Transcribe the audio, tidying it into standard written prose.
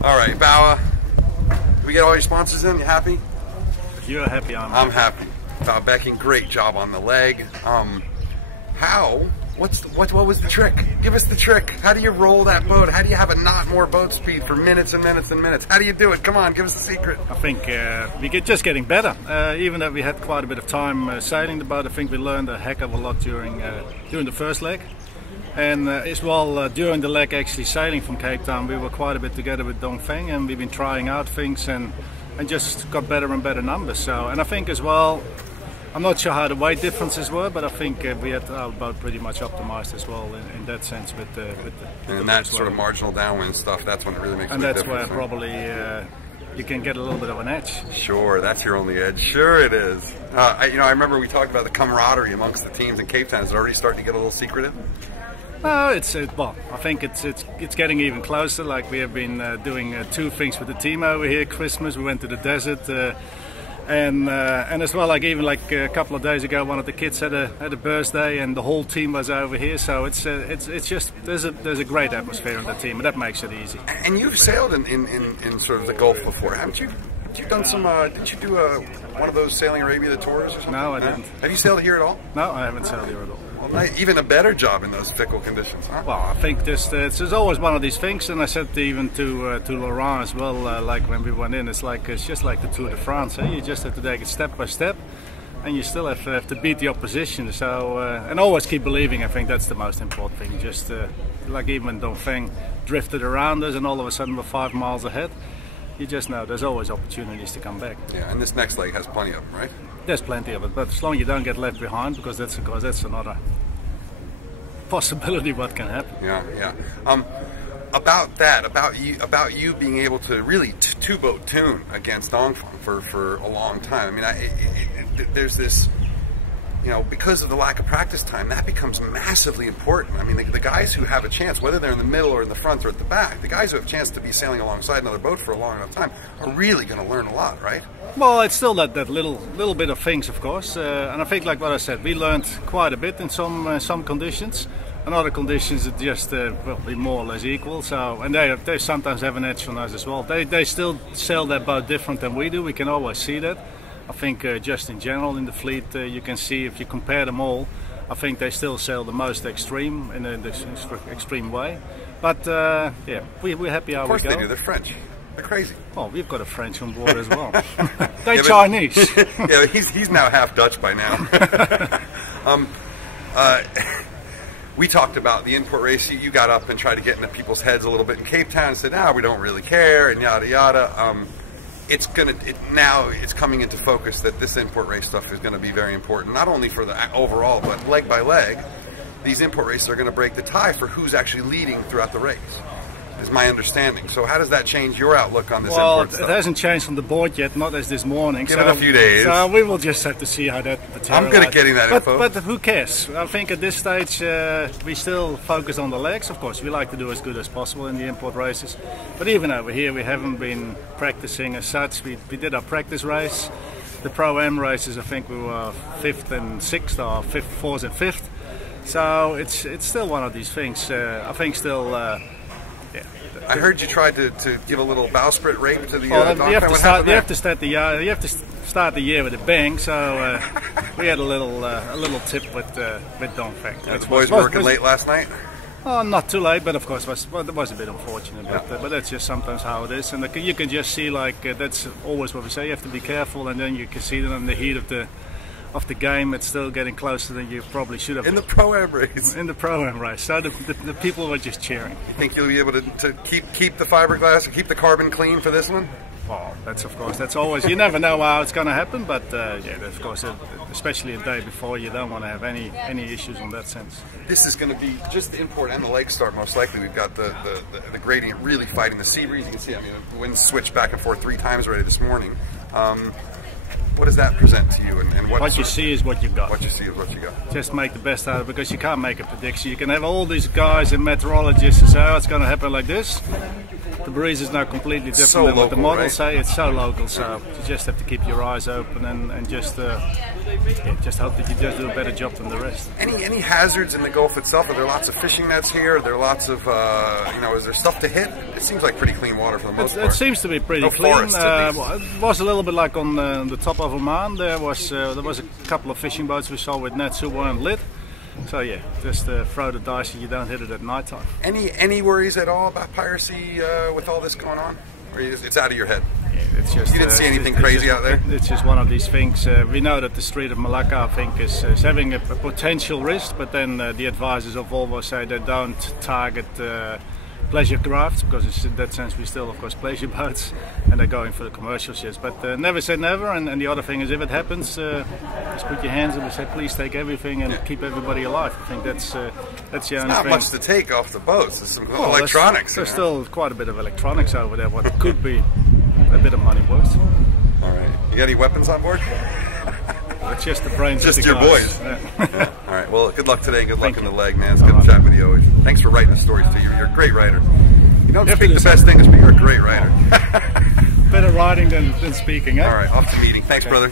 All right, Bouwe, we get all your sponsors in, you happy? If you're happy, I'm happy. Bouwe Bekking, great job on the leg. What was the trick? Give us the trick. How do you roll that boat? How do you have a knot more boat speed for minutes and minutes and minutes? How do you do it? Come on, give us the secret. I think we're just getting better. Even though we had quite a bit of time sailing the boat, I think we learned a heck of a lot during the first leg. And as well, during the leg actually sailing from Cape Town, we were quite a bit together with Dongfeng, and we've been trying out things and just got better and better numbers. So, and I think as well, I'm not sure how the weight differences were, but I think we had our boat pretty much optimized as well in that sense with the and that sort of marginal downwind stuff, that's when it really makes a big difference. And that's where probably you can get a little bit of an edge. Sure, that's your only edge. Sure it is. I remember we talked about the camaraderie amongst the teams in Cape Town. Is it already starting to get a little secretive? No, well, I think it's getting even closer. Like we have been doing two things with the team over here. Christmas, we went to the desert, and as well, like even like a couple of days ago, one of the kids had a birthday, and the whole team was over here. So it's just there's a great atmosphere in the team, and that makes it easy. And you've sailed in sort of the Gulf before, haven't you? You've done some. Did you do one of those Sailing Arabia, the tours or something? No, I didn't. Have you sailed here at all? No, I haven't sailed here at all. Well, even a better job in those fickle conditions, huh? Well, I think there's always one of these things, and I said even to Laurent as well, like when we went in, it's just like the Tour de France. You just have to take it step by step, and you still have to beat the opposition. So and always keep believing. I think that's the most important thing. Just like even when Dongfeng drifted around us, and all of a sudden we're 5 miles ahead. You just know there's always opportunities to come back. Yeah, and this next leg has plenty of them, right? There's plenty of it, but as long as you don't get left behind, because that's another possibility what can happen. Yeah. About you being able to really two-boat tune against Dongfeng for a long time. I mean, there's this. Because of the lack of practice time, that becomes massively important. I mean, the guys who have a chance, whether they're in the middle or in the front or at the back, the guys who have a chance to be sailing alongside another boat for a long enough time are really going to learn a lot, right? Well, it's still that little bit of things, of course. And I think, like what I said, we learned quite a bit in some conditions. In other conditions, it just be more or less equal. So, and they sometimes have an edge on us as well. They still sail their boat different than we do. We can always see that. I think just in general in the fleet, you can see if you compare them all, I think they still sail the most extreme in this extreme way. But yeah, we're happy how we go. Of course they do. They're French. They're crazy. Well, we've got a French on board as well. They're Chinese. Yeah, he's now half Dutch by now. We talked about the import race. You got up and tried to get into people's heads a little bit in Cape Town and said, "No, we don't really care," and yada yada. Now it's coming into focus that this import race stuff is going to be very important, not only for the overall, but leg by leg. These import races are going to break the tie for who's actually leading throughout the race, is my understanding. So how does that change your outlook on this import stuff? Well, it hasn't changed from the board yet, not as this morning. Give it a few days. So we will just have to see how that materializes. I'm good at getting that info. But who cares? I think at this stage we still focus on the legs. Of course, we like to do as good as possible in the import races. But even over here, we haven't been practicing as such. We did our practice race. The Pro-Am races, I think we were 5th and 6th, or 4th and 5th. So it's still one of these things. I think still... yeah. I heard you tried to give a little bowsprit rape to the you have to start the year with a bang. So we had a little tip with Dongfeng. The boys working late last night. Oh, not too late, but of course it was a bit unfortunate. Yeah. But that's just sometimes how it is, and you can just see that's always what we say. You have to be careful, and then you can see that in the heat of the game, it's still getting closer than you probably should have. In the Pro-Am race. In the Pro-Am race. So the people were just cheering. You think you'll be able to keep the fiberglass or keep the carbon clean for this one? Well, that's always, you never know how it's going to happen, but yeah, of course, especially a day before, you don't want to have any issues in that sense. This is going to be just the import and the leg start, most likely. We've got the gradient really fighting the sea breeze. You can see, I mean, the wind switched back and forth 3 times already this morning. What does that present to you? And what you see is what you got. What you see is what you got. Just make the best out of it, because you can't make a prediction. You can have all these guys and meteorologists and say, oh, it's going to happen like this. The breeze is now completely different than what the models say. It's so local, so you just have to keep your eyes open and just yeah, just hope that you just do a better job than the rest. Any hazards in the Gulf itself? Are there lots of fishing nets here? Are there lots of, you know, is there stuff to hit? It seems like pretty clean water for the most part. It seems to be pretty clean. Forests, well, it was a little bit like on the top of Oman. There was a couple of fishing boats we saw with nets who weren't lit. So yeah, just throw the dice and you don't hit it at night time. Any worries at all about piracy with all this going on? Or it's out of your head? Yeah, it's just, you didn't see anything crazy out there? It's just one of these things. We know that the Strait of Malacca, I think, is having a potential risk, but then the advisors of Volvo say they don't target pleasure crafts, because in that sense we still, of course, pleasure boats, and they're going for the commercial ships. But never say never, and the other thing is, if it happens, just put your hands up and say, please take everything and keep everybody alive. I think that's the only thing. Not much to take off the boats. There's some electronics. There's still quite a bit of electronics over there, what could be a bit of money worth. All right. You got any weapons on board? It's just the brains. Just of the your guys. boys. Yeah. All right. Well, good luck today and good luck in the leg, man. It's good to chat with you always. Thanks for writing the stories too. You're a great writer. You don't speak the best English, but you're a great writer. Better writing than speaking, eh? All right. Off to meeting. Thanks, brother.